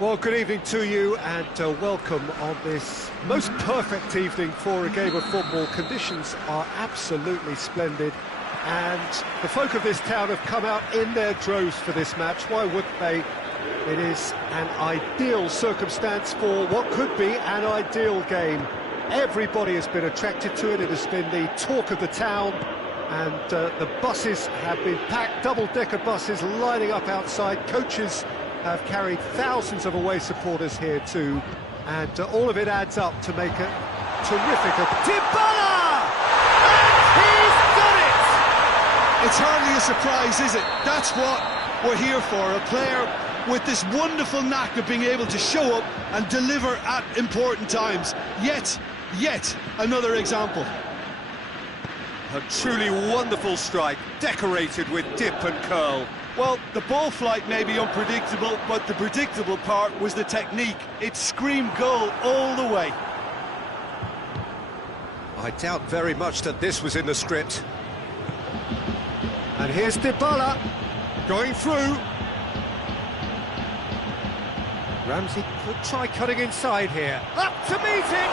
Well, good evening to you and welcome on this most perfect evening for a game of football. Conditions are absolutely splendid and the folk of this town have come out in their droves for this match. Why wouldn't they? It is an ideal circumstance for what could be an ideal game. Everybody has been attracted to it. It has been the talk of the town, and the buses have been packed, double-decker buses lining up outside. Coaches have carried thousands of away supporters here too, and all of it adds up to make it terrific. Dybala! And he's done it! It's hardly a surprise, is it? That's what we're here for, a player with this wonderful knack of being able to show up and deliver at important times. Yet another example. A truly wonderful strike, decorated with dip and curl. Well, the ball flight may be unpredictable, but the predictable part was the technique. It screamed goal all the way. I doubt very much that this was in the script. And here's Dybala, going through. Ramsey could try cutting inside here. Up to meet it!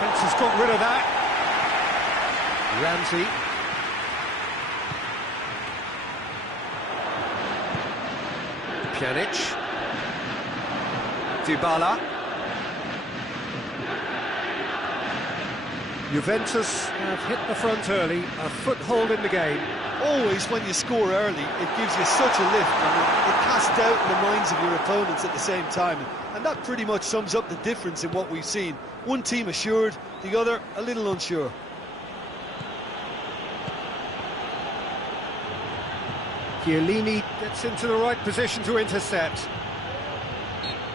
Fence has got rid of that. Ramsey. Pjanic. Dybala. Juventus have hit the front early, a foothold in the game. Always when you score early, it gives you such a lift, and it casts doubt in the minds of your opponents at the same time. And that pretty much sums up the difference in what we've seen. One team assured, the other a little unsure. Chiellini gets into the right position to intercept.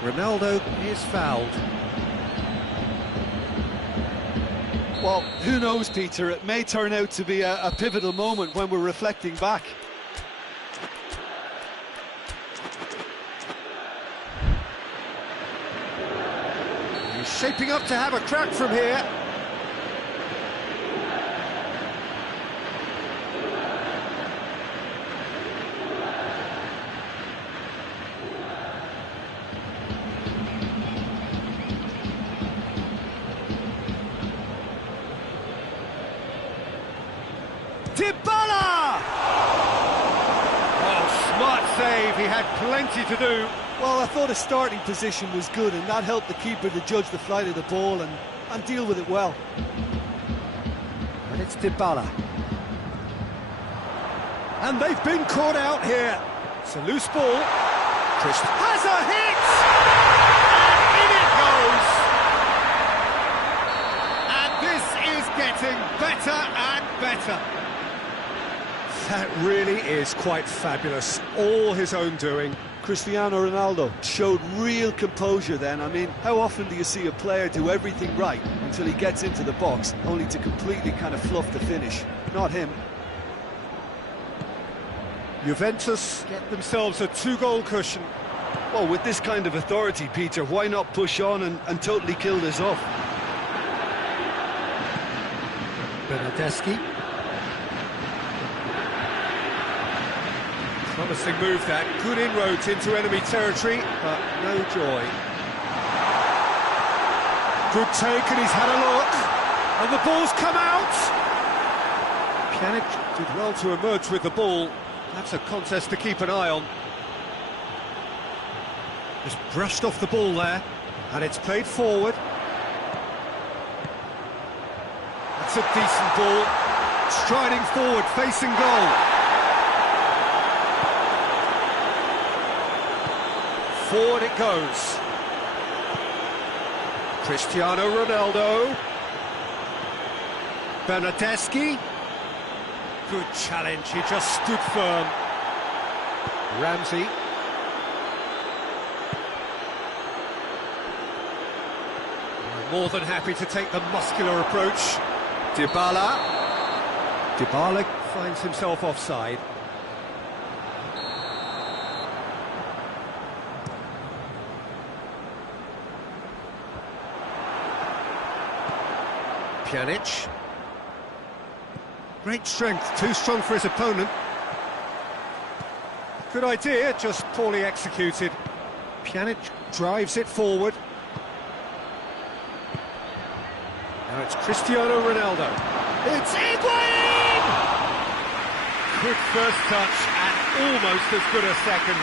Ronaldo is fouled. Well, who knows, Peter? It may turn out to be a pivotal moment when we're reflecting back. He's shaping up to have a crack from here. Dybala! Oh, smart save, he had plenty to do. Well, I thought his starting position was good, and that helped the keeper to judge the flight of the ball and deal with it well. And it's Dybala. And they've been caught out here. It's a loose ball. Chris has a hit! And in it goes! And this is getting better and better. That really is quite fabulous, all his own doing. Cristiano Ronaldo showed real composure then. I mean, how often do you see a player do everything right until he gets into the box, only to completely kind of fluff the finish? Not him. Juventus get themselves a 2-goal cushion. Well, with this kind of authority, Peter, why not push on and totally kill this off? Bernardeschi. Promising move that, good inroads into enemy territory, but no joy. Good take, and he's had a look, and the ball's come out! Pjanic did well to emerge with the ball. That's a contest to keep an eye on. Just brushed off the ball there, and it's played forward. That's a decent ball, striding forward, facing goal. Forward it goes. Cristiano Ronaldo. Bernardeschi. Good challenge, he just stood firm. Ramsey. More than happy to take the muscular approach. Dybala. Dybala finds himself offside. Pjanic. Great strength, too strong for his opponent. Good idea, just poorly executed. Pjanic drives it forward. Now it's Cristiano Ronaldo. It's Higuain! Good first touch and almost as good a second.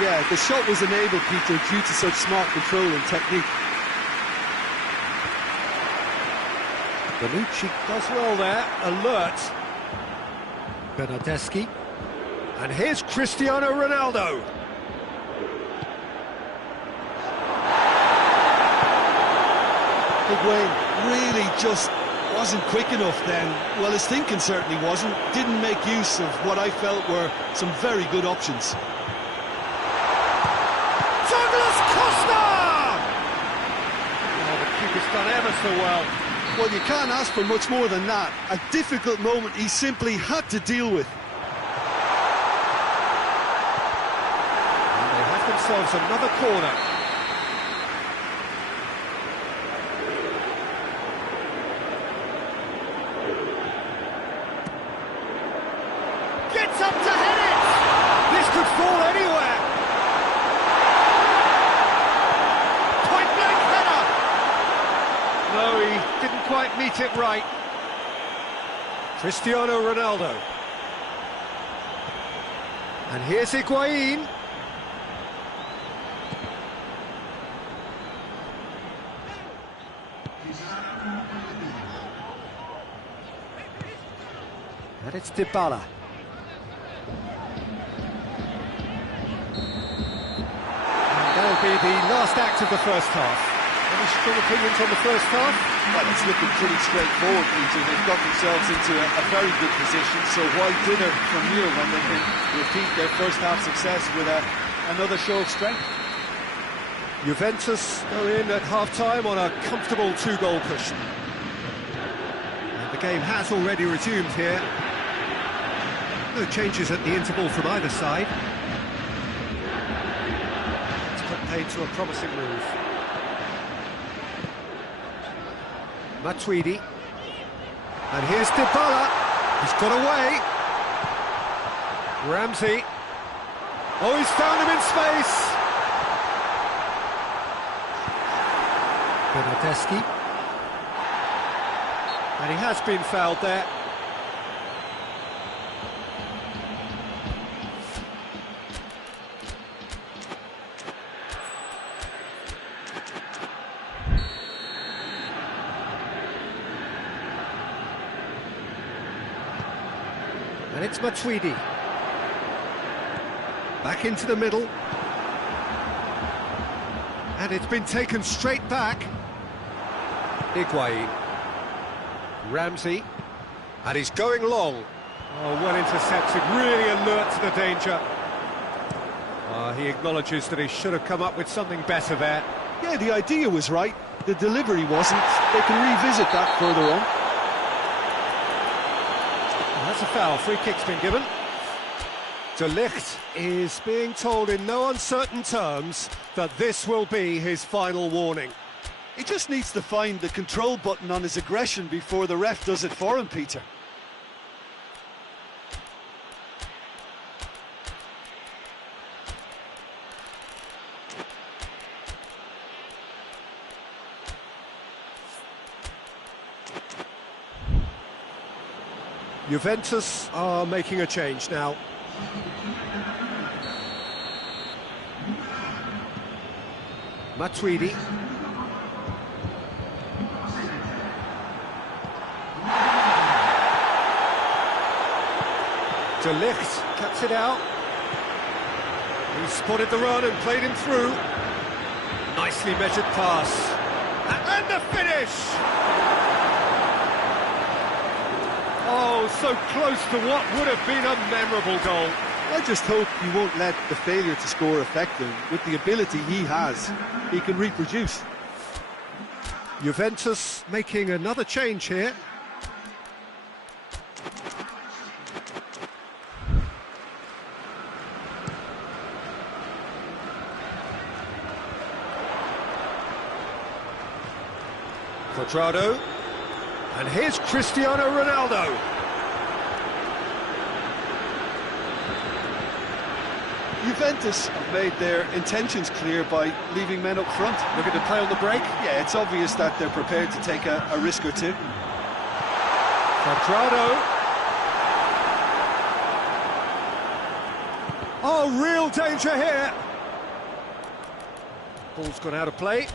Yeah, the shot was enabled, Peter, due to such smart control and technique. Bonucci does well there, alert. Bernardeschi. And here's Cristiano Ronaldo. Higuain really just wasn't quick enough then. Well, his thinking certainly wasn't. Didn't make use of what I felt were some very good options. Douglas Costa! Oh, the keeper's done ever so well. Well, you can't ask for much more than that. A difficult moment he simply had to deal with. And they have themselves another corner. Gets up to head it! This could fall anywhere! Point-blank header! No, he didn't quite meet it right. Cristiano Ronaldo. And here's Higuain. And it's Dybala. That'll be the last act of the first half. Any strong opinions on the first half? Well, it's looking pretty straightforward, Peter. They've got themselves into a very good position, so why dither from here when they can repeat their first half success with another show of strength? Juventus go in at half-time on a comfortable two-goal cushion. And the game has already resumed here. No changes at the interval from either side. Paid to a promising move. Matuidi. And here's Dybala. He's got away. Ramsey. Oh, he's found him in space. Bernardeschi. And he has been fouled there. And it's Matuidi. Back into the middle. And it's been taken straight back. Higuain. Ramsey. And he's going long. Oh, well intercepted, really alert to the danger. He acknowledges that he should have come up with something better there. Yeah, the idea was right. The delivery wasn't. They can revisit that further on. That's a foul. Free kick's been given. De Ligt is being told in no uncertain terms that this will be his final warning. He just needs to find the control button on his aggression before the ref does it for him, Peter. Juventus are making a change now. Matuidi. De Ligt cuts it out. He spotted the run and played him through. Nicely measured pass. And the finish! Oh, so close to what would have been a memorable goal. I just hope he won't let the failure to score affect him. With the ability he has, he can reproduce. Juventus making another change here. Quadrado. And here's Cristiano Ronaldo. Juventus have made their intentions clear by leaving men up front. Looking to play on the break. Yeah, it's obvious that they're prepared to take a risk or two. Quadrado. Oh, real danger here. Ball's gone out of play.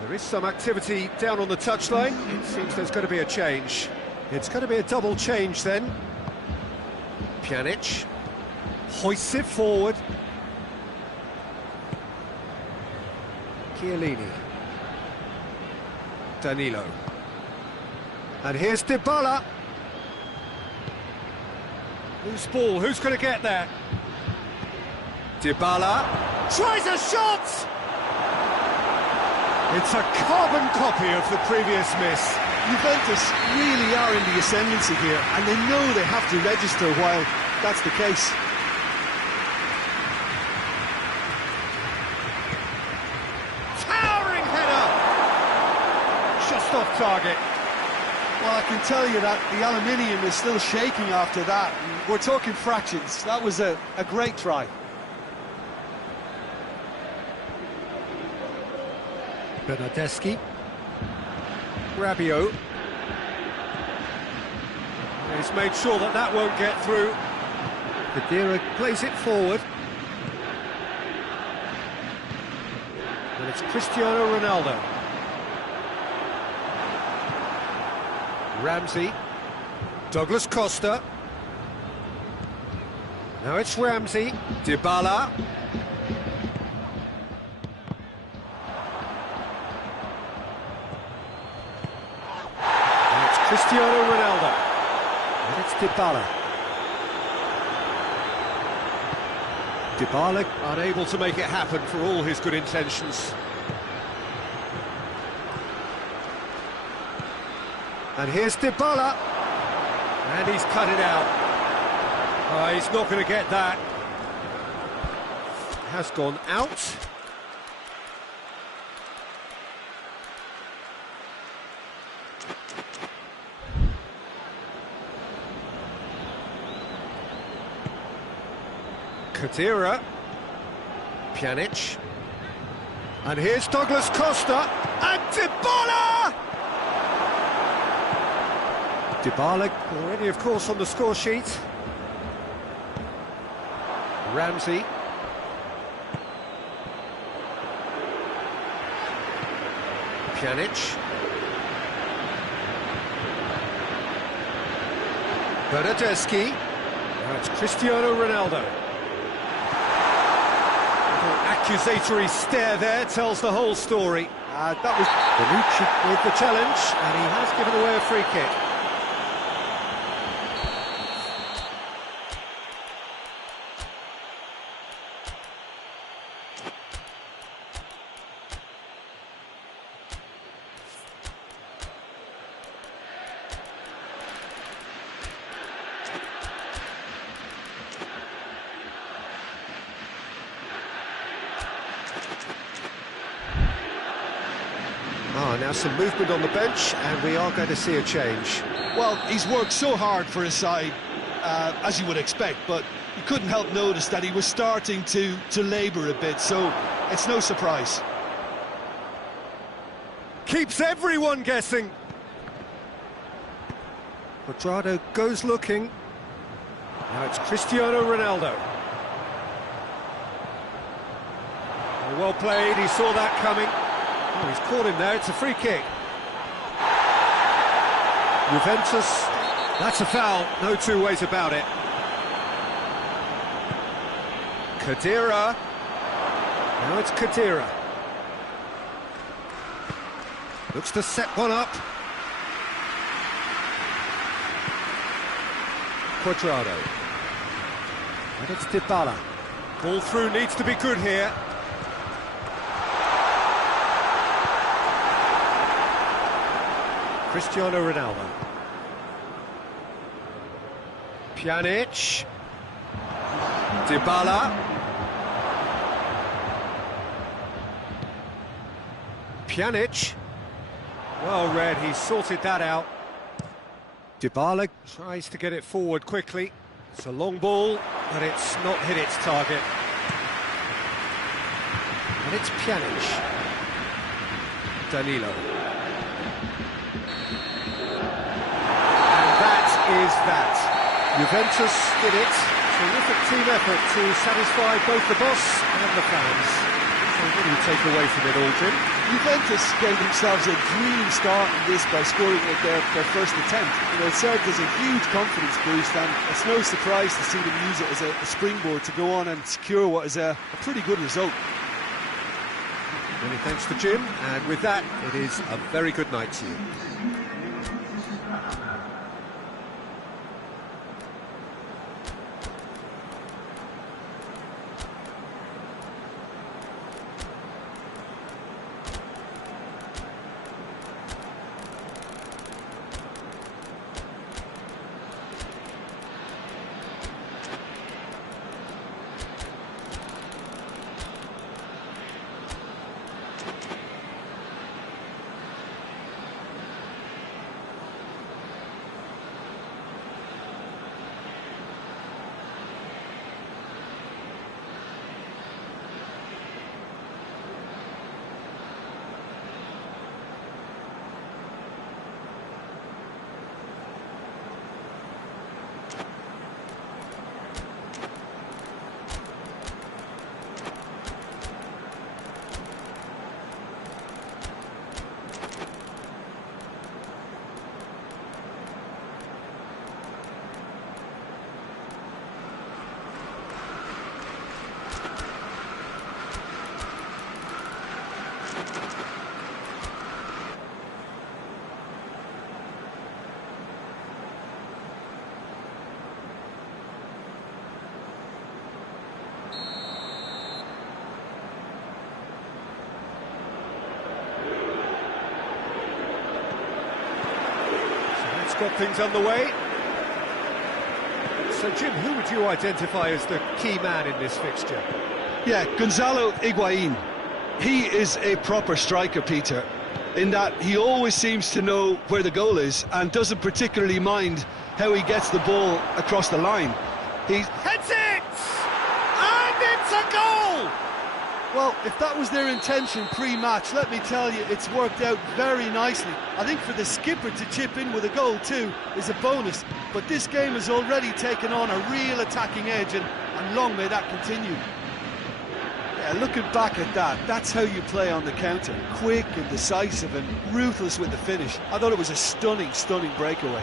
There is some activity down on the touchline. It seems there's going to be a change. It's going to be a double change then. Pjanic hoists it forward. Chiellini. Danilo. And here's Dybala. Loose ball, who's going to get there? Dybala tries a shot! It's a carbon copy of the previous miss. Juventus really are in the ascendancy here, and they know they have to register while that's the case. Towering header! Just off target. Well, I can tell you that the aluminium is still shaking after that. We're talking fractions. That was a great try. Bernardeschi. Rabiot. He's made sure that that won't get through. Khedira plays it forward. And it's Cristiano Ronaldo. Ramsey. Douglas Costa. Now it's Ramsey. Dybala. Cristiano Ronaldo. And it's Dybala. Dybala unable to make it happen for all his good intentions. And here's Dybala. And he's cut it out. He's not going to get that. Has gone out. Khedira, Pjanic, and here's Douglas Costa, and Dybala! Dybala already, of course, on the score sheet. Ramsey. Pjanic. Bernardeschi. Now it's Cristiano Ronaldo. Accusatory stare there tells the whole story. That was Bonucci with the challenge, and he has given away a free kick. Now some movement on the bench, and we are going to see a change. Well, he's worked so hard for his side, as you would expect, but you couldn't help notice that he was starting to labour a bit, so it's no surprise. Keeps everyone guessing. Quadrado goes looking. Now it's Cristiano Ronaldo. Well played, he saw that coming. Oh, he's caught him there, it's a free kick. Juventus, that's a foul, no two ways about it. Khedira. Now it's Khedira. Looks to set one up. Quadrado. And it's Dybala. Ball through needs to be good here. Cristiano Ronaldo. Pjanic. Dybala. Pjanic. Well read, he sorted that out. Dybala tries to get it forward quickly. It's a long ball, but it's not hit its target. And it's Pjanic. Danilo. And that is that. Juventus did it. Terrific team effort to satisfy both the boss and the fans. So what do you take away from it all, Jim? Juventus gave themselves a dream start in this by scoring at their first attempt. You know, it served as a huge confidence boost, and it's no surprise to see them use it as a springboard to go on and secure what is a pretty good result. Many thanks to Jim, and with that, it is a very good night to you. Got things underway. So, Jim, who would you identify as the key man in this fixture? Yeah, Gonzalo Higuain. He is a proper striker, Peter, in that he always seems to know where the goal is and doesn't particularly mind how he gets the ball across the line. He heads it! And it's a goal! Well, if that was their intention pre-match, let me tell you, it's worked out very nicely. I think for the skipper to chip in with a goal too is a bonus, but this game has already taken on a real attacking edge, and long may that continue. Yeah, looking back at that, that's how you play on the counter. Quick and decisive and ruthless with the finish. I thought it was a stunning, stunning breakaway.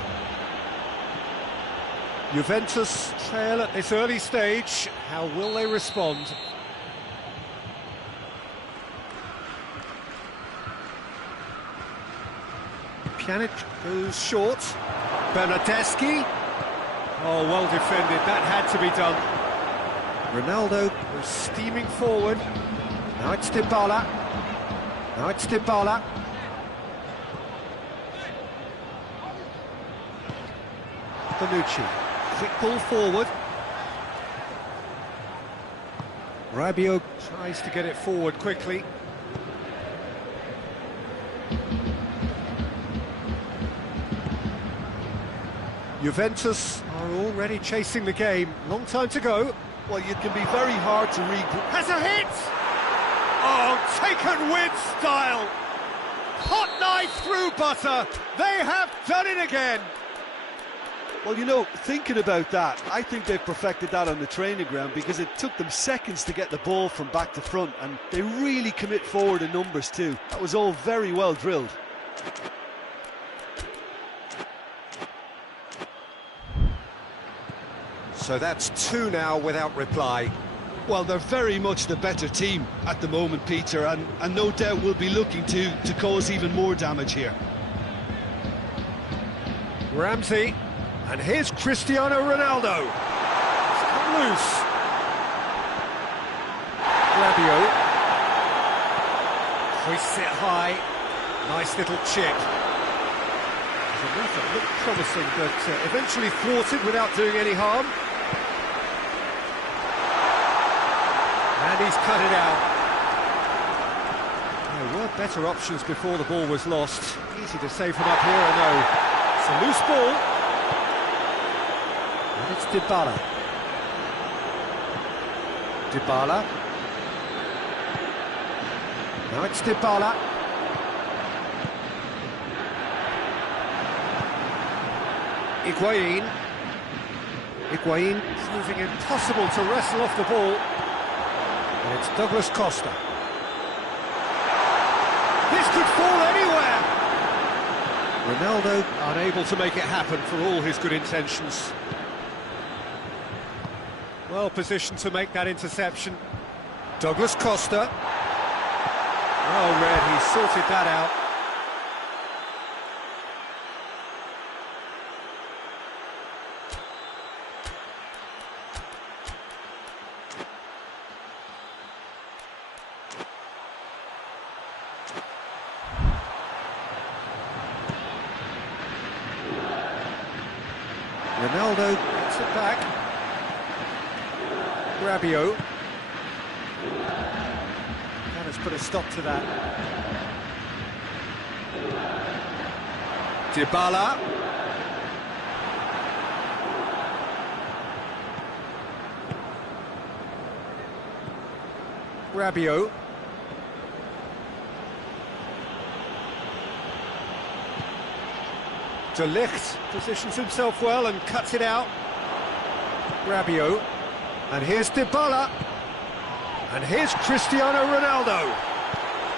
Juventus trail at this early stage. How will they respond? Pjanic goes short. Bernardeschi. Oh, well defended. That had to be done. Ronaldo was steaming forward. Now it's Dybala. Now it's Dybala. Bonucci. Quick ball forward. Rabiot tries to get it forward quickly. Juventus are already chasing the game. Long time to go. Well, it can be very hard to read. Has a hit! Oh, taken with style! Hot knife through butter. They have done it again. Well, you know, thinking about that, I think they've perfected that on the training ground because it took them seconds to get the ball from back to front, and they really commit forward in numbers too. That was all very well drilled. So that's two now without reply. Well, they're very much the better team at the moment, Peter, and no doubt will be looking to cause even more damage here. Ramsey, and here's Cristiano Ronaldo. It's come loose. Rabiot hoists it high. Nice little chip. The method looked promising, but eventually thwarted without doing any harm. And he's cut it out. There were better options before the ball was lost. Easy to save from up here, I know. It's a loose ball. And it's Dybala. Dybala. Now it's Dybala. Higuain. Higuain is moving impossible to wrestle off the ball. And it's Douglas Costa. This could fall anywhere! Ronaldo unable to make it happen for all his good intentions. Well positioned to make that interception. Douglas Costa. Oh, red, he sorted that out. Ronaldo gets it back. Rabiot. That has put a stop to that. Dybala. Rabiot. De Ligt positions himself well and cuts it out. Rabiot. And here's Dybala. And here's Cristiano Ronaldo.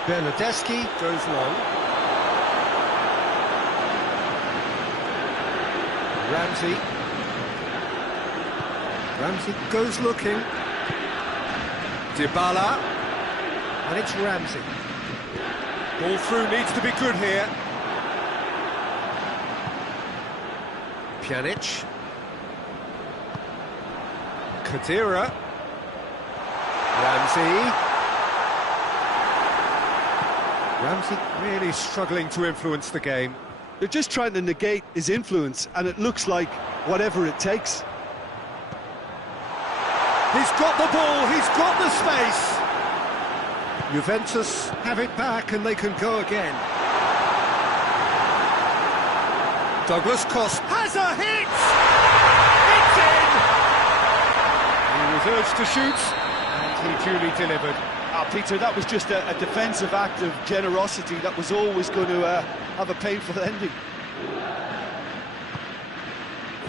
Bernardeschi goes long. Ramsey. Ramsey goes looking. Dybala. And it's Ramsey. Ball through needs to be good here. Pjanic. Khedira. Ramsey. Ramsey really struggling to influence the game. They're just trying to negate his influence, and it looks like whatever it takes. He's got the ball, he's got the space. Juventus have it back and they can go again. Douglas Costa has a hit! It's in! He was urged to shoot, and he duly delivered. Peter, that was just a defensive act of generosity that was always going to have a painful ending.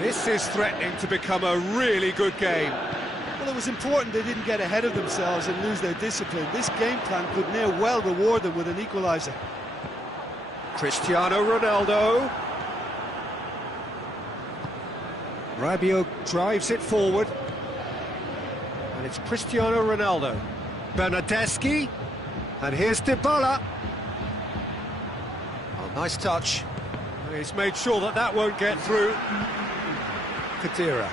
This is threatening to become a really good game. Well, it was important they didn't get ahead of themselves and lose their discipline. This game plan could near well reward them with an equaliser. Cristiano Ronaldo. Rabiot drives it forward. And it's Cristiano Ronaldo. Bernardeschi. And here's Dybala. Oh, nice touch. He's made sure that that won't get through. Khedira.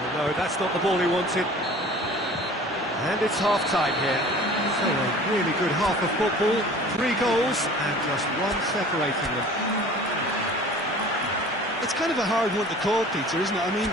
Oh, no, that's not the ball he wanted. And it's half-time here. So a really good half of football. 3 goals and just one separating them. It's kind of a hard one to call, Peter, isn't it? I mean,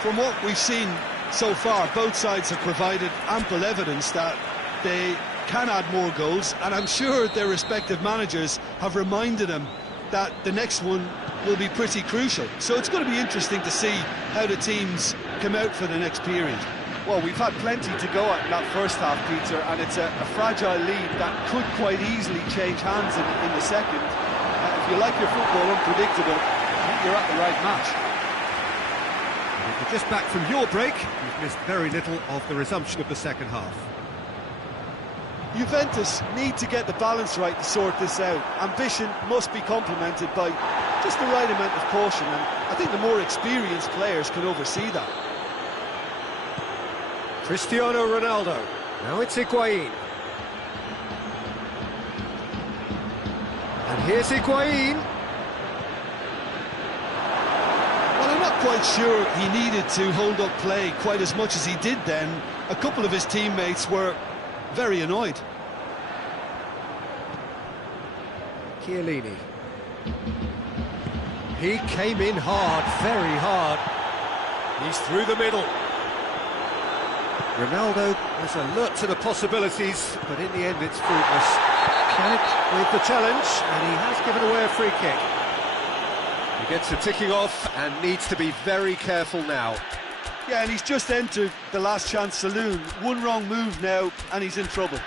from what we've seen so far, both sides have provided ample evidence that they can add more goals, and I'm sure their respective managers have reminded them that the next one will be pretty crucial. So it's going to be interesting to see how the teams come out for the next period. Well, we've had plenty to go at in that first half, Peter, and it's a fragile lead that could quite easily change hands in the second. If you like your football unpredictable, I think you're at the right match. If you're just back from your break, you've missed very little of the resumption of the second half. Juventus need to get the balance right to sort this out. Ambition must be complemented by just the right amount of caution, and I think the more experienced players can oversee that. Cristiano Ronaldo. Now it's Higuain. And here's Higuain. Well, I'm not quite sure he needed to hold up play quite as much as he did then. A couple of his teammates were very annoyed. Chiellini. He came in hard, very hard. He's through the middle. Ronaldo is alert to the possibilities, but in the end it's fruitless. Pjanic with the challenge, and he has given away a free kick. He gets the ticking off and needs to be very careful now. Yeah, and he's just entered the last chance saloon. One wrong move now, and he's in trouble.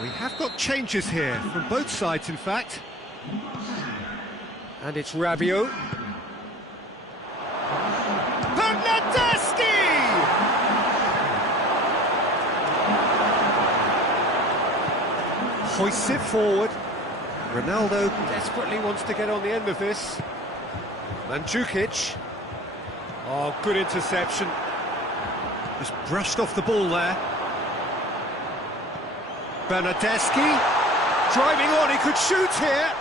We have got changes here, from both sides in fact. And it's Rabiot. Bernardeschi! Hoists it forward. Ronaldo desperately wants to get on the end of this. Mandzukic. Oh, good interception. Just brushed off the ball there. Bernardeschi. Driving on, he could shoot here.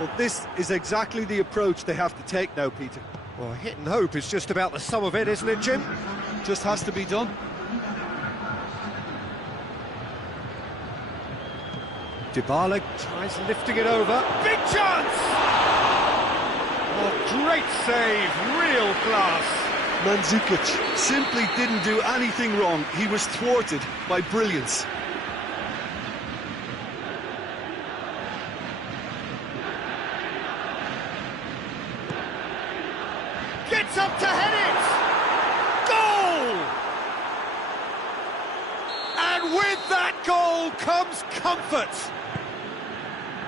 Well, this is exactly the approach they have to take now, Peter. Well, hit and hope is just about the sum of it, isn't it, Jim? Just has to be done. Dybala tries lifting it over. Big chance! Oh, great save, real class. Mandzukic simply didn't do anything wrong. He was thwarted by brilliance. Gets up to head it! Goal! And with that goal comes comfort.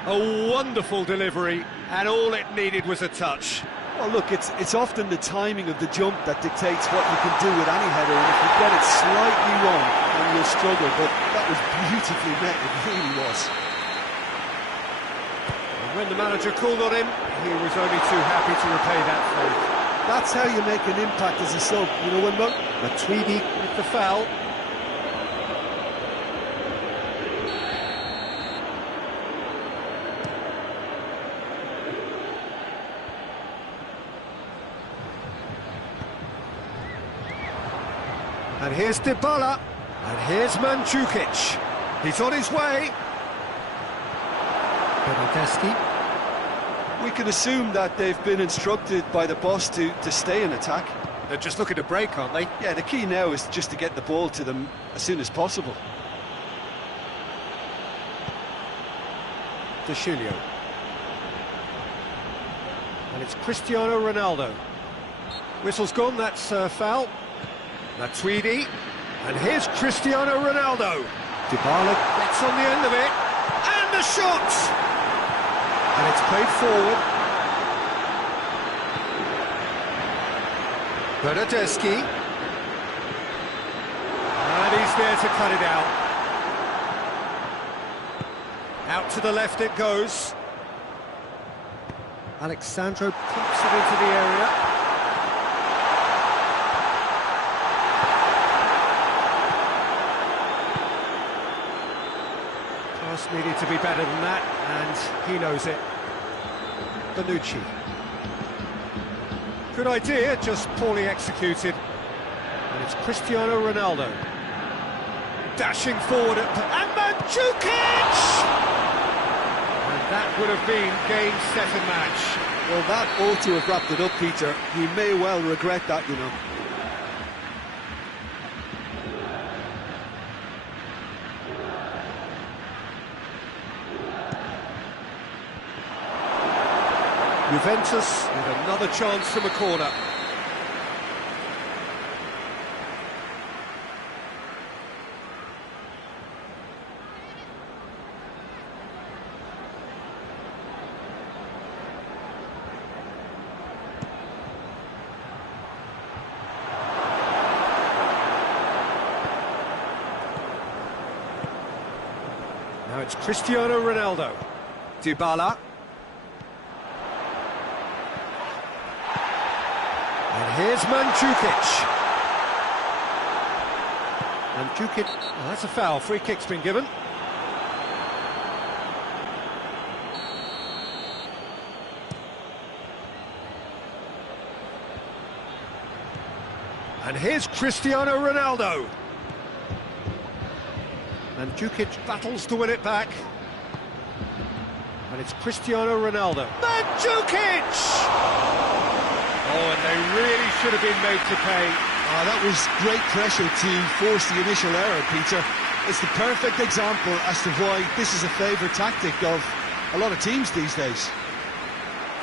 A wonderful delivery, and all it needed was a touch. Well, look, it's often the timing of the jump that dictates what you can do with any header, and if you get it slightly wrong, then you'll struggle, but that was beautifully met, it really was. And when the manager called on him, he was only too happy to repay that favor. That's how you make an impact as a sub, you know, when Matuidi with the foul. And here's Dybala, and here's Mandzukic. He's on his way. Bernardeschi. we can assume that they've been instructed by the boss to stay in attack. They're just looking to break, aren't they? Yeah, the key now is just to get the ball to them as soon as possible. De Julio. And it's Cristiano Ronaldo. Whistle's gone, that's foul. Matuidi. And here's Cristiano Ronaldo. Dybala gets on the end of it. And the shot! And it's played forward. Bernardeschi. And he's there to cut it out. Out to the left it goes. Alexandro pumps it into the area. Pass needed to be better than that, and he knows it. Bonucci. Good idea, just poorly executed. And it's Cristiano Ronaldo. Dashing forward and Mandzukic! And that would have been game, set and match. Well, that ought to have wrapped it up, Peter. He may well regret that, you know. Juventus with another chance from a corner. Now it's Cristiano Ronaldo. Dybala. And here's Mandzukic. Mandzukic, oh, that's a foul. Free kick's been given. And here's Cristiano Ronaldo. Mandzukic battles to win it back. And it's Cristiano Ronaldo. Mandzukic! Oh, and they really should have been made to pay. Oh, that was great pressure to force the initial error, Peter. It's the perfect example as to why this is a favourite tactic of a lot of teams these days.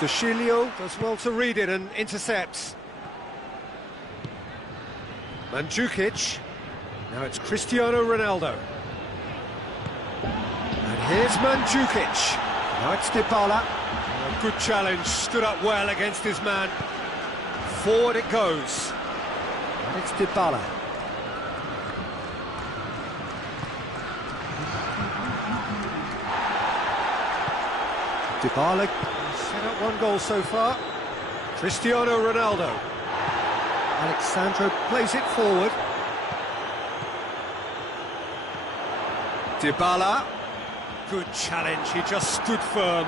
De Sciglio does well to read it and intercepts. Mandzukic. Now it's Cristiano Ronaldo. And here's Mandzukic. Now it's Dybala. Oh, a good challenge, stood up well against his man. Forward it goes. And it's Dybala. Dybala set up one goal so far. Cristiano Ronaldo. Alexandro plays it forward. Dybala. Good challenge, he just stood firm.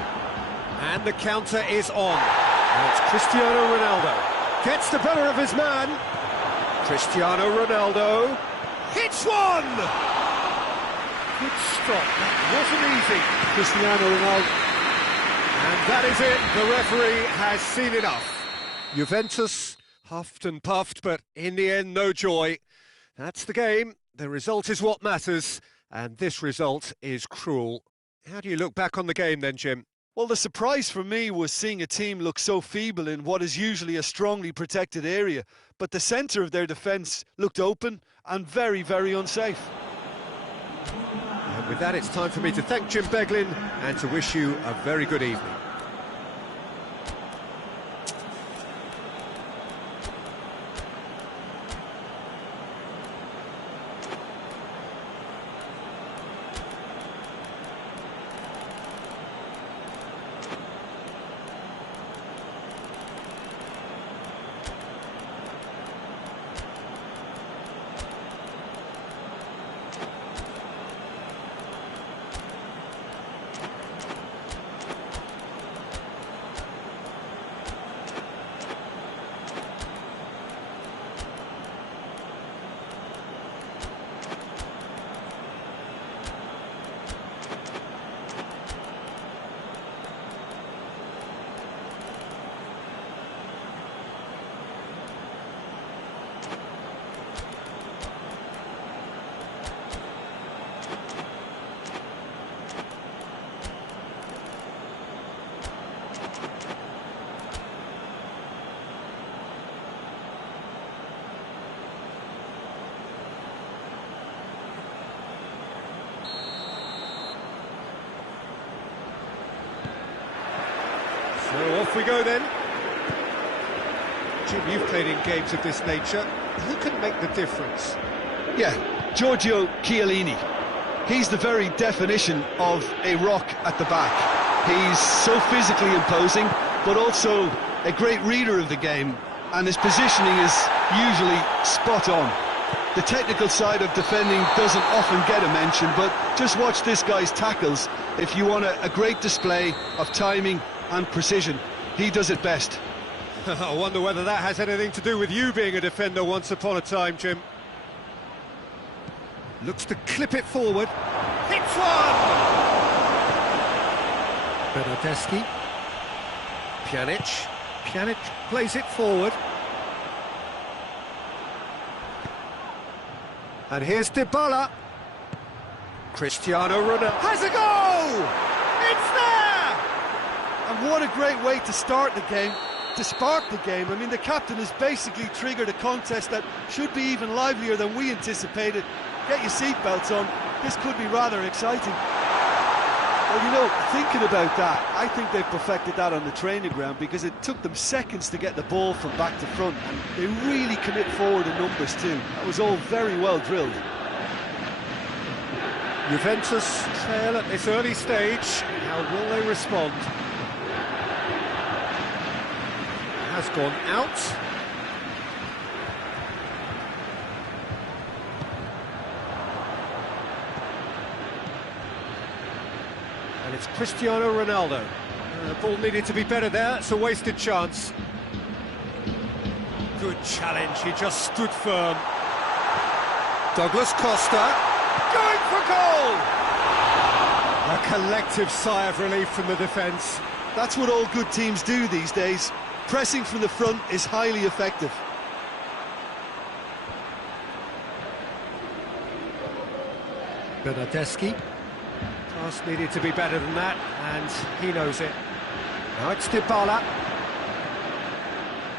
And the counter is on. Now it's Cristiano Ronaldo. Gets the better of his man. Cristiano Ronaldo. Hits one! Good stop, that wasn't easy. Cristiano Ronaldo. And that is it, the referee has seen enough. Juventus huffed and puffed, but in the end, no joy. That's the game, the result is what matters, and this result is cruel. How do you look back on the game then, Jim? Well, the surprise for me was seeing a team look so feeble in what is usually a strongly protected area, but the centre of their defence looked open and very, very unsafe. And with that, it's time for me to thank Jim Beglin and to wish you a very good evening. So off we go then. Jim, you've played in games of this nature. Who can make the difference? Yeah, Giorgio Chiellini. He's the very definition of a rock at the back. He's so physically imposing, but also a great reader of the game, and his positioning is usually spot on. The technical side of defending doesn't often get a mention, but just watch this guy's tackles if you want a great display of timing and precision. He does it best. I wonder whether that has anything to do with you being a defender once upon a time, Jim. Looks to clip it forward. Hits one! Bernardeschi. Pjanic. Pjanic plays it forward. And here's Dybala. Cristiano Ronaldo has a goal! It's there! And what a great way to start the game, to spark the game. I mean, the captain has basically triggered a contest that should be even livelier than we anticipated. Get your seatbelts on, this could be rather exciting. Well, you know, thinking about that, I think they've perfected that on the training ground, because it took them seconds to get the ball from back to front, and they really commit forward in numbers too. That was all very well drilled. Juventus trail at this early stage. How will they respond? Has gone out. And it's Cristiano Ronaldo. The ball needed to be better there, it's a wasted chance. Good challenge, he just stood firm. Douglas Costa, going for goal! A collective sigh of relief from the defence. That's what all good teams do these days. Pressing from the front is highly effective. Bernardeschi. Pass needed to be better than that, and he knows it. Now it's Dybala.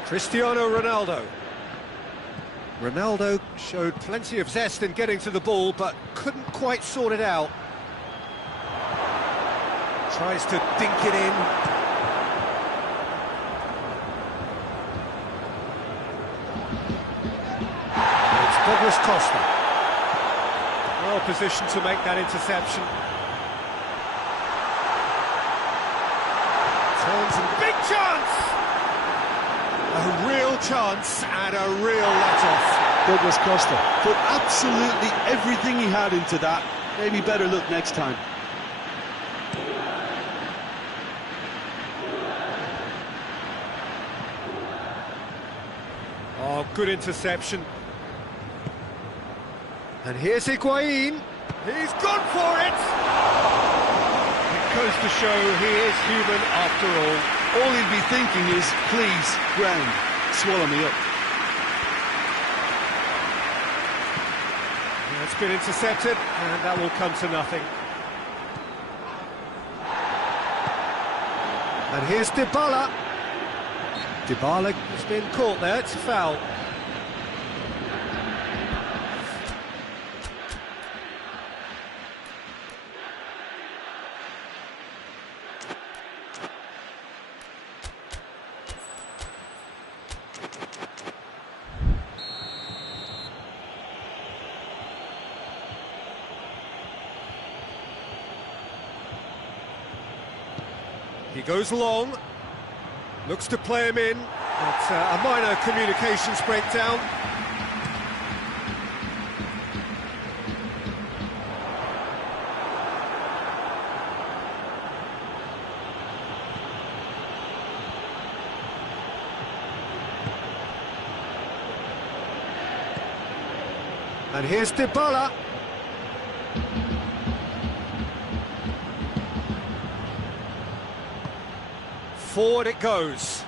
Cristiano Ronaldo. Ronaldo showed plenty of zest in getting to the ball, but couldn't quite sort it out. Tries to dink it in. It's Douglas Costa. Well positioned to make that interception. Turns and big chance! A real chance and a real let-off. Douglas Costa put absolutely everything he had into that. Maybe better look next time. Oh, good interception. And here's Higuain. He's gone for it! It goes to show he is human after all. All he'd be thinking is, please, ground, swallow me up. It's been intercepted, and that will come to nothing. And here's Dybala. Dybala has been caught there, it's a foul. He goes long, looks to play him in, but a minor communications breakdown. And here's Dybala. Forward it goes.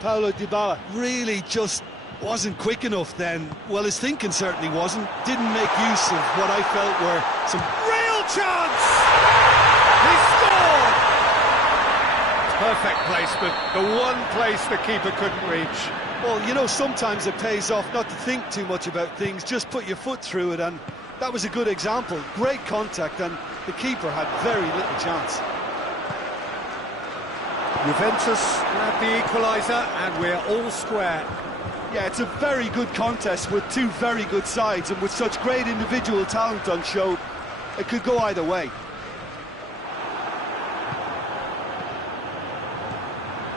Paulo Dybala really just wasn't quick enough then. Well, his thinking certainly wasn't. Didn't make use of what I felt were some real chance! He scored! Perfect placement, the one place the keeper couldn't reach. Well, you know, sometimes it pays off not to think too much about things, just put your foot through it, and that was a good example. Great contact, and the keeper had very little chance. Juventus had the equaliser, and we're all square. Yeah, it's a very good contest with two very good sides, and with such great individual talent on show, it could go either way.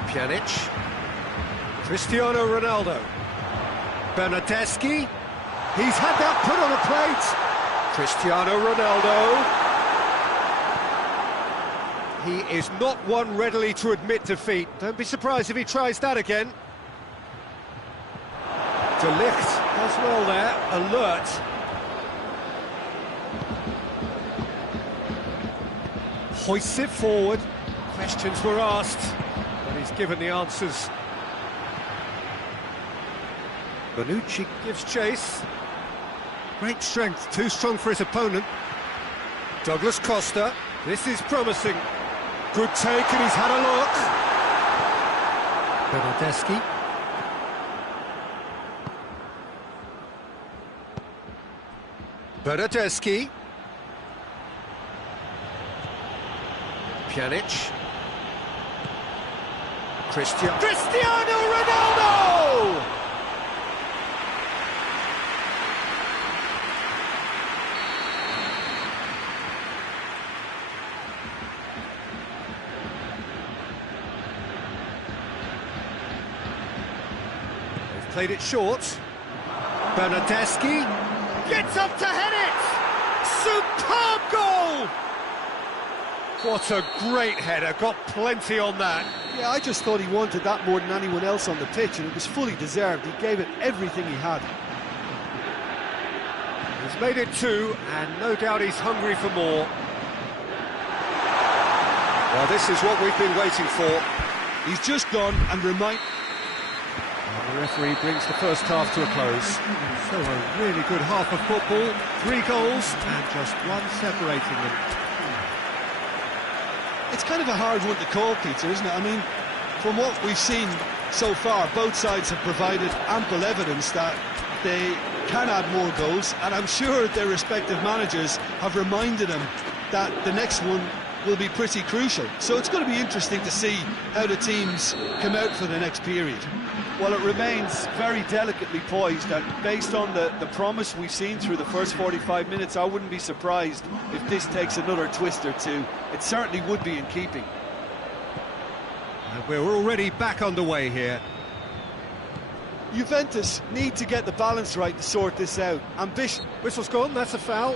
Pjanic. Cristiano Ronaldo. Bernardeschi. He's had that put on a plate. Cristiano Ronaldo. He is not one readily to admit defeat. Don't be surprised if he tries that again. De Ligt does well there, alert. Hoists it forward. Questions were asked, but he's given the answers. Bonucci gives chase. Great strength, too strong for his opponent. Douglas Costa, this is promising. Good take, and he's had a look. Bernardeschi. Bernardeschi. Pjanic. Cristiano Ronaldo! Played it short. Bernardeschi gets up to head it! Superb goal! What a great header, got plenty on that. Yeah, I just thought he wanted that more than anyone else on the pitch, and it was fully deserved. He gave it everything he had. He's made it 2, and no doubt he's hungry for more. Well, this is what we've been waiting for. He's just gone and The referee brings the first half to a close. So a really good half of football, 3 goals and just 1 separating them. It's kind of a hard one to call, Peter, isn't it? I mean, from what we've seen so far, both sides have provided ample evidence that they can add more goals, and I'm sure their respective managers have reminded them that the next one will be pretty crucial. So it's going to be interesting to see how the teams come out for the next period. Well, it remains very delicately poised, and based on the promise we've seen through the first 45 minutes, I wouldn't be surprised if this takes another twist or two. It certainly would be in keeping. And we're already back underway here. Juventus need to get the balance right to sort this out. Ambition. Whistle's gone, that's a foul.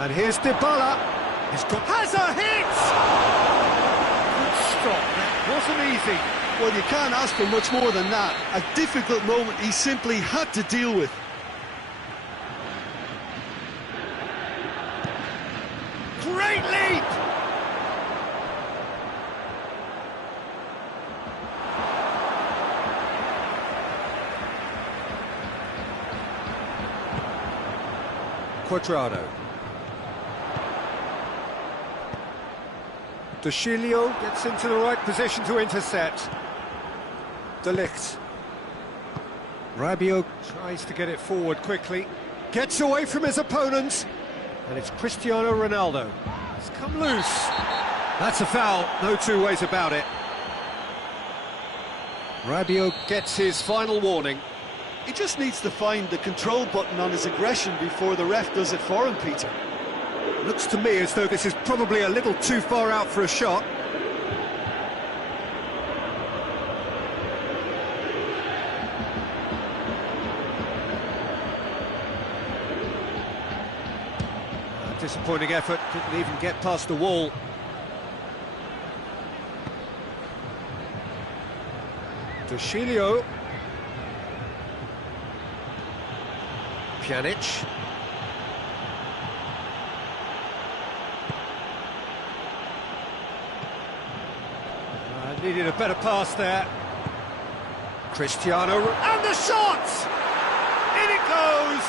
And here's Dybala. Has a hit! Good stop, that wasn't easy. Well, you can't ask for much more than that. A difficult moment he simply had to deal with. Great leap! Quadrado. De Chilio gets into the right position to intercept. De Ligt. Rabiot tries to get it forward quickly. Gets away from his opponent. And it's Cristiano Ronaldo. It's come loose. That's a foul, no 2 ways about it. Rabiot gets his final warning. He just needs to find the control button on his aggression before the ref does it for him, Peter. Looks to me as though this is probably a little too far out for a shot. A disappointing effort, didn't even get past the wall. De Chilio. Pjanic. Needed a better pass there. Cristiano, and the shot! In it goes!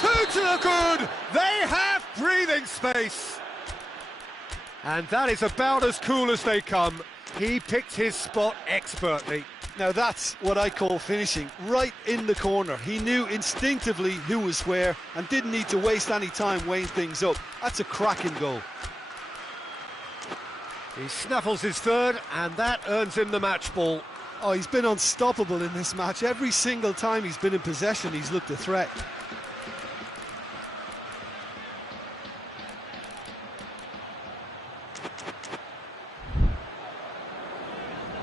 2 to the good! They have breathing space! And that is about as cool as they come. He picked his spot expertly. Now that's what I call finishing, right in the corner. He knew instinctively who was where and didn't need to waste any time weighing things up. That's a cracking goal. He snaffles his third, and that earns him the match ball. Oh, he's been unstoppable in this match. Every single time he's been in possession, he's looked a threat.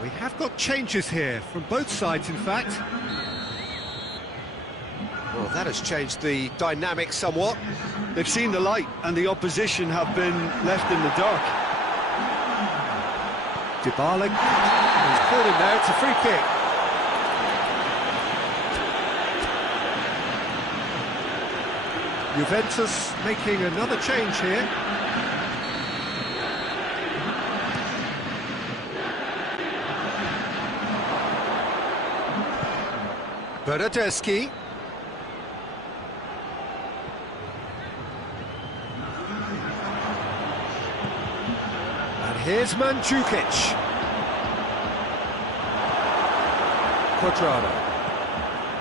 We have got changes here, from both sides, in fact. Well, that has changed the dynamic somewhat. They've seen the light, and the opposition have been left in the dark. Dybala, he's caught him there, it's a free kick. Juventus making another change here. Bernardeschi. Here's Mandzukic. Quadrado.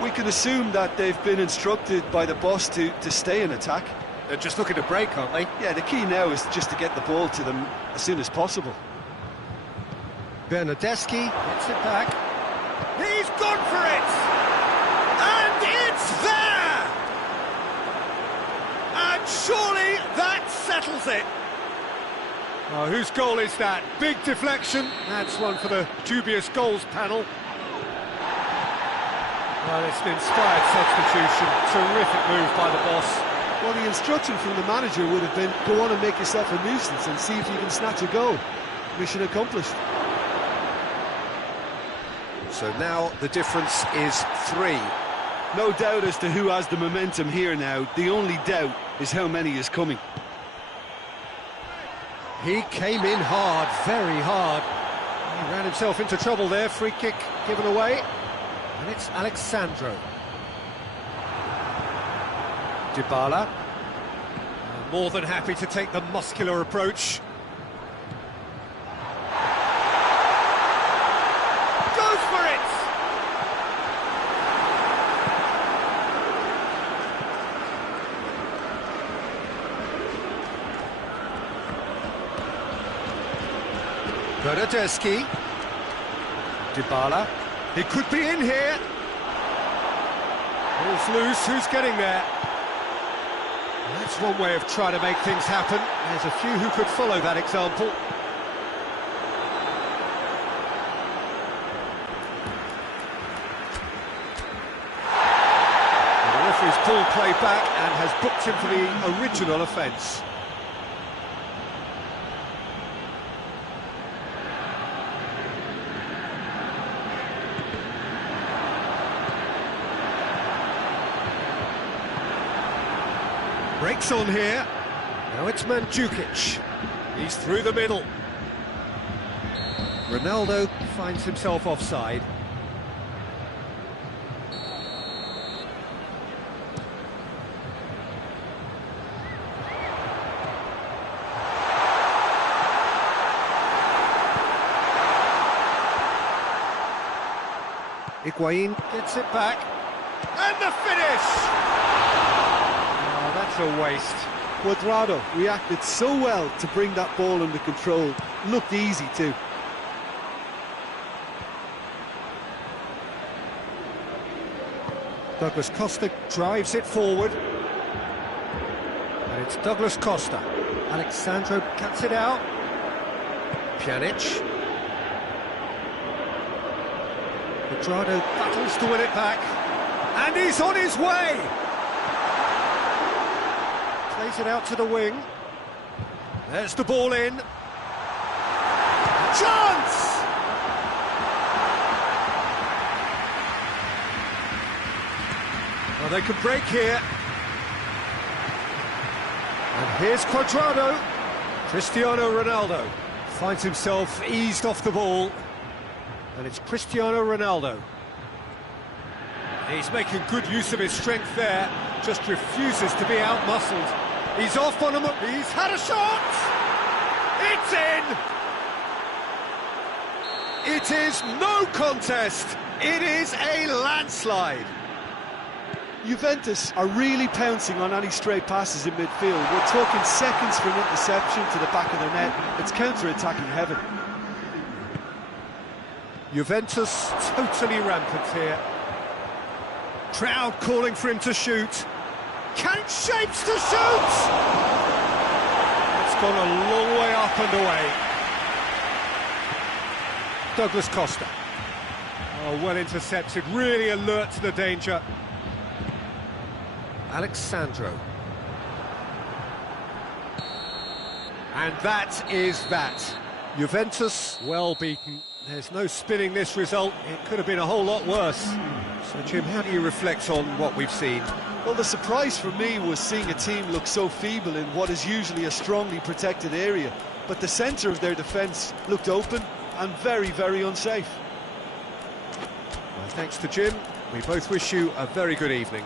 We can assume that they've been instructed by the boss to stay in attack. They're just looking to break, aren't they? Yeah, the key now is just to get the ball to them as soon as possible. Bernardeschi gets it back. He's gone for it! And it's there! Surely that settles it. Oh, whose goal is that? Big deflection. That's one for the dubious goals panel. Well, it's an inspired substitution. Terrific move by the boss. Well, the instruction from the manager would have been, go on and make yourself a nuisance and see if you can snatch a goal. Mission accomplished. So now the difference is 3. No doubt as to who has the momentum here now. The only doubt is how many is coming. He came in hard, very hard. He ran himself into trouble there. Free kick given away. And it's Alexandro. Dybala. More than happy to take the muscular approach. Goes for it! Bernardeschi. Dybala. He could be in here. Ball's loose, who's getting there? That's one way of trying to make things happen. There's a few who could follow that example. And the referee's called play back and has booked him for the original offence. Breaks on here. Now it's Mandzukic. He's through the middle. Ronaldo finds himself offside. Higuain gets it back. And the finish! That's a waste. Cuadrado reacted so well to bring that ball under control. Looked easy too. Douglas Costa drives it forward. And it's Douglas Costa. Alexandro cuts it out. Pjanic. Cuadrado battles to win it back. And he's on his way! Plays it out to the wing. There's the ball in. Chance! Well, they could break here. And here's Cuadrado. Cristiano Ronaldo finds himself eased off the ball. And it's Cristiano Ronaldo. He's making good use of his strength there. Just refuses to be out-muscled. He's off on him. He's had a shot! It's in! It is no contest. It is a landslide. Juventus are really pouncing on any stray passes in midfield. We're talking seconds from interception to the back of the net. It's counter-attacking heaven. Juventus totally rampant here. Crowd calling for him to shoot. Count shapes to shoot! It's gone a long way up and away. Douglas Costa. Oh, well intercepted, really alert to the danger. Alexandro. And that is that. Juventus, well beaten. There's no spinning this result. It could have been a whole lot worse. So, Jim, how do you reflect on what we've seen? Well, the surprise for me was seeing a team look so feeble in what is usually a strongly protected area. But the centre of their defence looked open and very, very unsafe. Well, thanks to Jim. We both wish you a very good evening.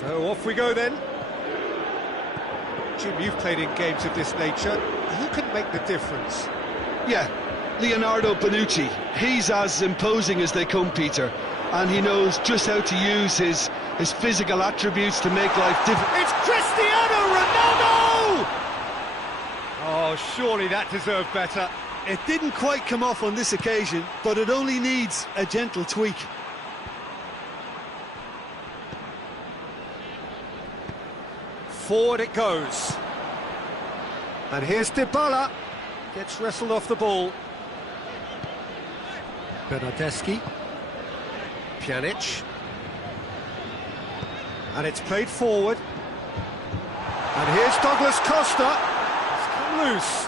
So off we go then. Jim, you've played in games of this nature. Who can make the difference? Yeah, Leonardo Bonucci. He's as imposing as they come, Peter, and he knows just how to use his physical attributes to make life difficult. It's Cristiano Ronaldo! Oh, surely that deserved better. It didn't quite come off on this occasion, but it only needs a gentle tweak. Forward it goes. And here's Dybala. Gets wrestled off the ball. Bernardeschi. Pjanic. And it's played forward. And here's Douglas Costa. It's come loose.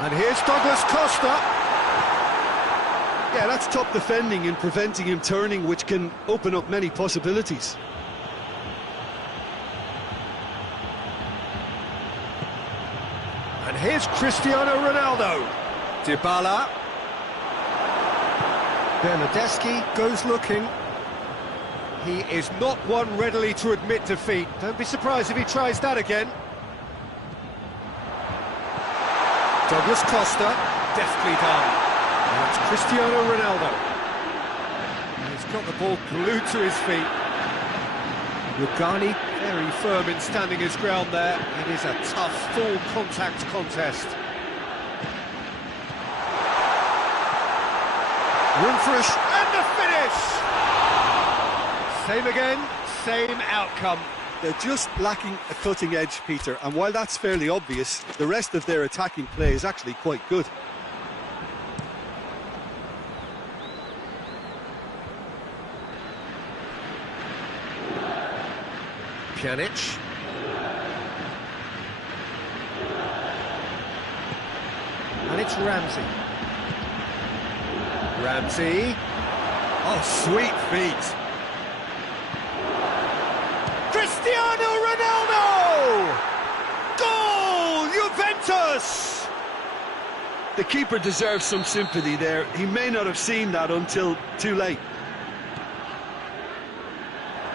And here's Douglas Costa. Yeah, that's top defending and preventing him turning, which can open up many possibilities. And here's Cristiano Ronaldo. Dybala. Bernardeschi goes looking. He is not one readily to admit defeat. Don't be surprised if he tries that again. Douglas Costa, deftly done. And it's Cristiano Ronaldo. He's got the ball glued to his feet. Rugani, very firm in standing his ground there. It is a tough, full-contact contest. Room for a and the finish! Same again, same outcome. They're just lacking a cutting edge, Peter, and while that's fairly obvious, the rest of their attacking play is actually quite good. Pjanic. And it's Ramsey. Ramsey. Oh, sweet feet. Cristiano Ronaldo! Goal! Juventus! The keeper deserves some sympathy there. He may not have seen that until too late.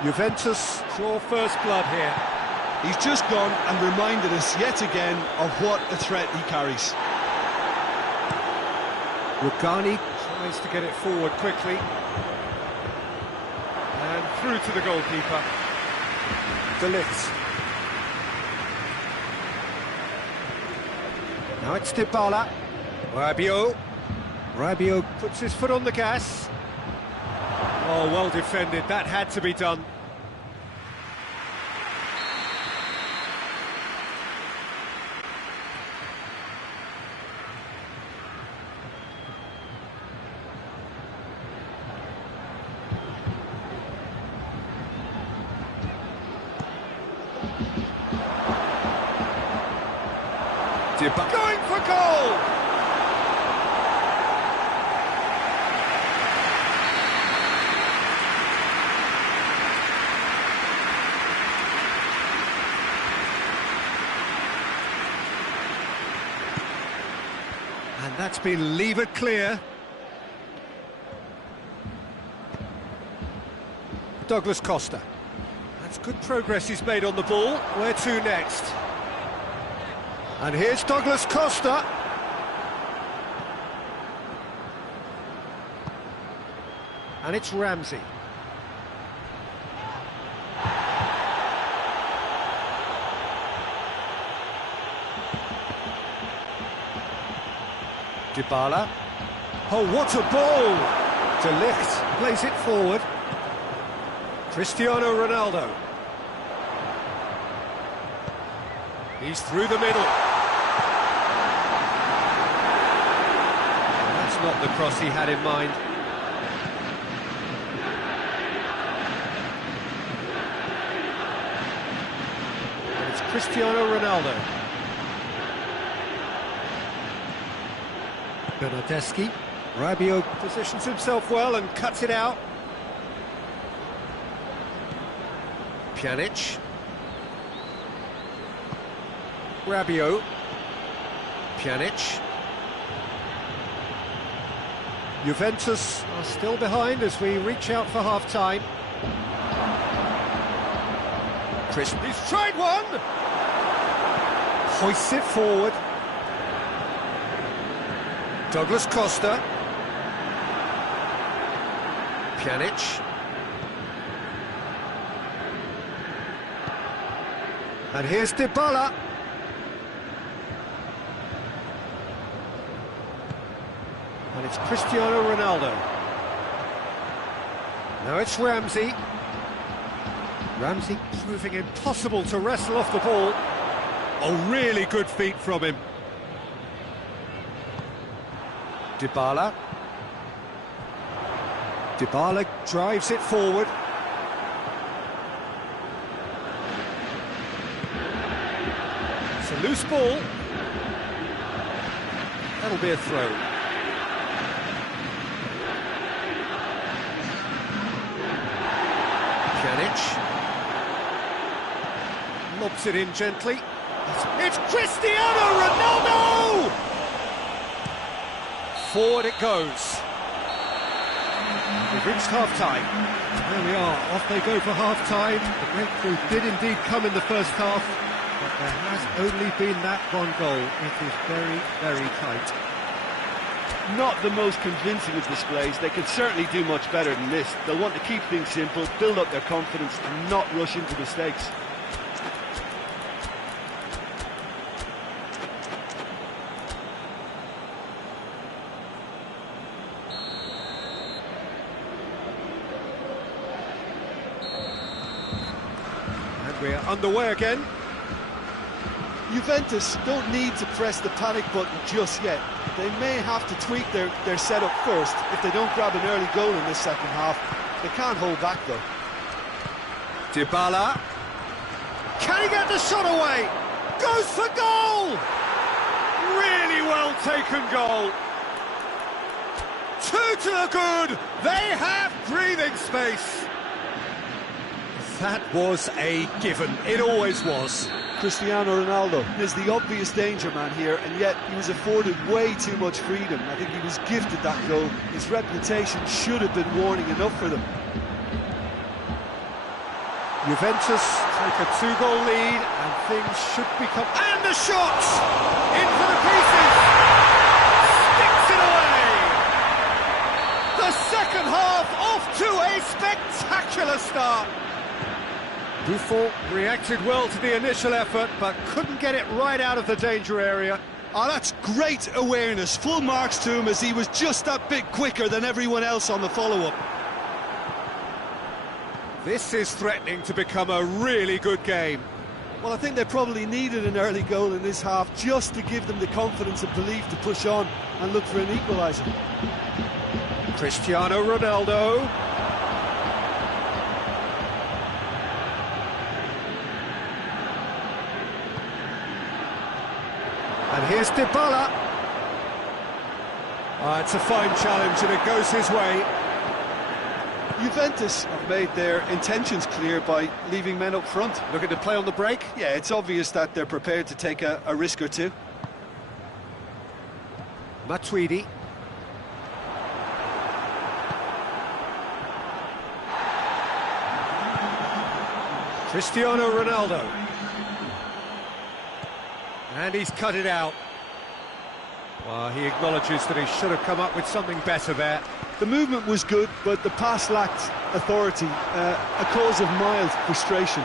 Juventus draw first blood here. He's just gone and reminded us yet again of what a threat he carries. Rugani tries to get it forward quickly. And through to the goalkeeper. De Ligt. Now it's Dybala. Rabiot puts his foot on the gas. Oh, well defended. That had to be done. Going for goal! And that's been levered clear. Douglas Costa. That's good progress he's made on the ball. Where to next? And here's Douglas Costa. And it's Ramsey. Dybala. Oh, what a ball! De Ligt plays it forward. Cristiano Ronaldo. He's through the middle. That's not the cross he had in mind. And it's Cristiano Ronaldo. Bernardeschi. Rabiot positions himself well and cuts it out. Pjanic. Rabiot. Pjanic. Juventus are still behind as we reach out for half-time. Chris, he's tried one! Hoists it forward. Douglas Costa. Pjanic. And here's Dybala. And it's Cristiano Ronaldo. Now it's Ramsey. Ramsey proving impossible to wrestle off the ball. Oh, really good feet from him. Dybala. Dybala drives it forward. It's a loose ball. That'll be a throw. Pjanic. Lobs it in gently. It's Cristiano Ronaldo! Forward it goes. We've reached half-time. There we are, off they go for half-time. The breakthrough did indeed come in the first half, but there has only been that one goal. It is very, very tight. Not the most convincing of displays. They could certainly do much better than this. They'll want to keep things simple, build up their confidence and not rush into mistakes. We're underway again. Juventus don't need to press the panic button just yet. They may have to tweak their setup first if they don't grab an early goal in this second half. They can't hold back though. Dybala. Can he get the shot away? Goes for goal! Really well taken goal. 2 to the good. They have breathing space. That was a given. It always was. Cristiano Ronaldo is the obvious danger man here, and yet he was afforded way too much freedom. I think he was gifted that goal. His reputation should have been warning enough for them. Juventus take a 2-goal lead, and things should become... And the shot! In for the pieces! Sticks it away! The second half off to a spectacular start. Buffon reacted well to the initial effort, but couldn't get it right out of the danger area. Oh, that's great awareness. Full marks to him as he was just that bit quicker than everyone else on the follow-up. This is threatening to become a really good game. Well, I think they probably needed an early goal in this half just to give them the confidence and belief to push on and look for an equaliser. Cristiano Ronaldo. And here's Dybala. It's a fine challenge and it goes his way. Juventus have made their intentions clear by leaving men up front. Looking to play on the break? Yeah, it's obvious that they're prepared to take a risk or two. Matuidi. Cristiano Ronaldo. And he's cut it out. Well, he acknowledges that he should have come up with something better there. The movement was good, but the pass lacked authority, a cause of mild frustration.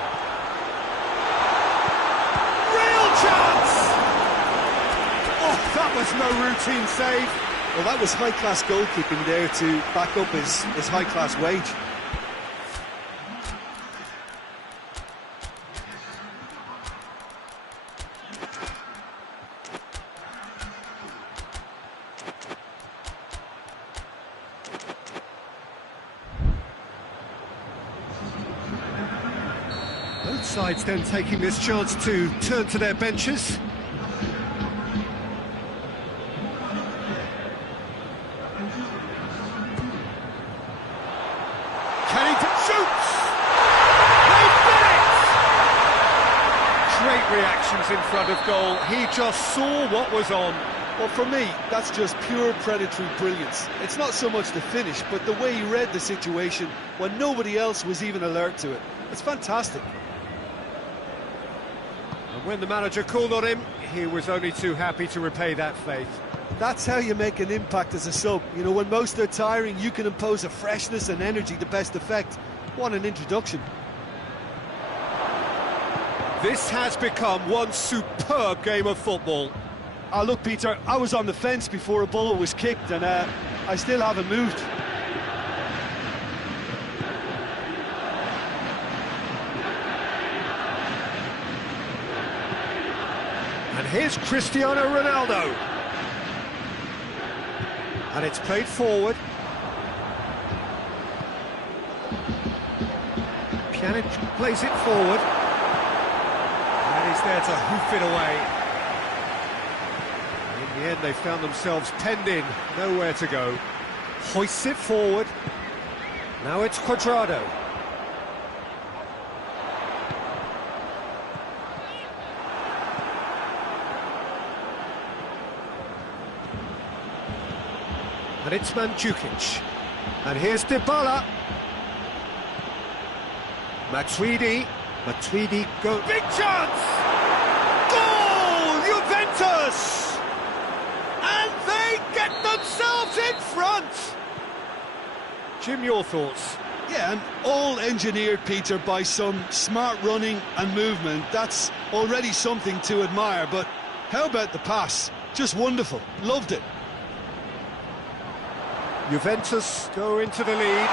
Real chance! Oh, that was no routine save. Well, that was high-class goalkeeping there to back up his high-class wage. Both sides then taking this chance to turn to their benches. Can he shoots? They've done it! Great reactions in front of goal. He just saw what was on. Well, for me, that's just pure predatory brilliance. It's not so much the finish, but the way he read the situation when nobody else was even alert to it. It's fantastic. And when the manager called on him, he was only too happy to repay that faith. That's how you make an impact as a sub. You know, when most are tiring, you can impose a freshness and energy to best effect. What an introduction. This has become one superb game of football. Oh, look, Peter, I was on the fence before a ball was kicked, and I still haven't moved. And here's Cristiano Ronaldo. And it's played forward. Pjanic plays it forward. And he's there to hoof it away. In the end, they found themselves penned in, nowhere to go. Hoists it forward. Now it's Cuadrado. And it's Mandzukic. And here's Dybala. Matuidi go. Big chance! Goal! Juventus! And they get themselves in front! Jim, your thoughts? Yeah, and all engineered, Peter, by some smart running and movement. That's already something to admire, but how about the pass? Just wonderful. Loved it. Juventus go into the lead.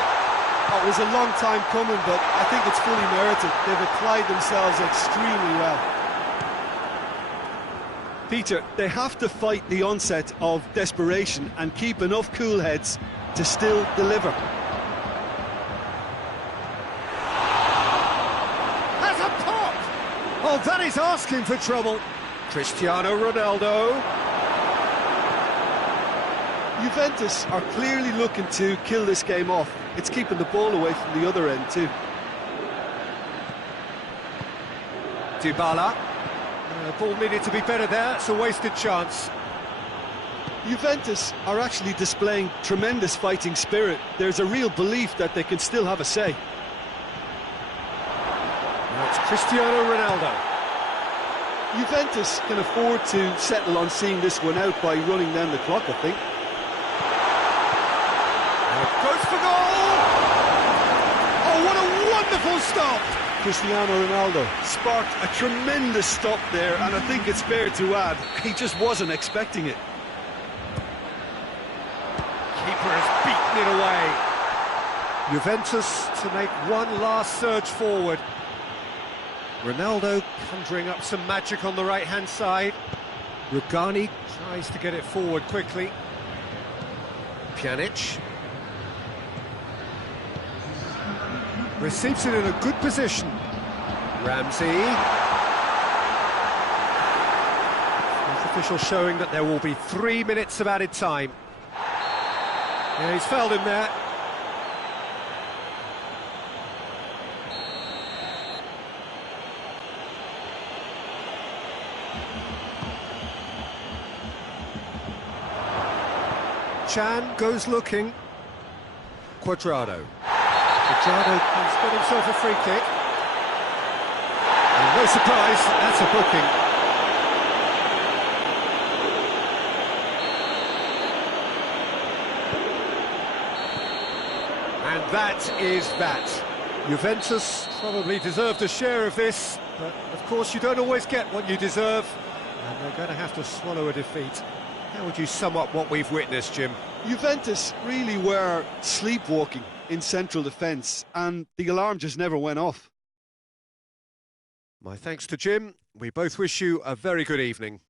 Oh, it was a long time coming, but I think it's fully merited. They've applied themselves extremely well. Peter, they have to fight the onset of desperation and keep enough cool heads to still deliver. Has a pop! Oh, that is asking for trouble. Cristiano Ronaldo. Juventus are clearly looking to kill this game off. It's keeping the ball away from the other end too. Dybala. Ball needed to be better there. It's a wasted chance. Juventus are actually displaying tremendous fighting spirit. There's a real belief that they can still have a say. Now it's Cristiano Ronaldo. Juventus can afford to settle on seeing this one out by running down the clock, I think. Goes for goal! Oh, what a wonderful stop! Cristiano Ronaldo sparked a tremendous stop there, and I think it's fair to add, he just wasn't expecting it. Keeper has beaten it away. Juventus to make one last surge forward. Ronaldo conjuring up some magic on the right-hand side. Rugani tries to get it forward quickly. Pjanic. Receives it in a good position. Ramsey. Fourth official showing that there will be 3 minutes of added time. Yeah, he's fouled him there. Chan goes looking. Cuadrado. Cuadrado has got himself a free kick. And no surprise, that's a booking. And that is that. Juventus probably deserved a share of this, but of course you don't always get what you deserve, and they're going to have to swallow a defeat. How would you sum up what we've witnessed, Jim? Juventus really were sleepwalking in central defence, and the alarm just never went off. My thanks to Jim. We both wish you a very good evening.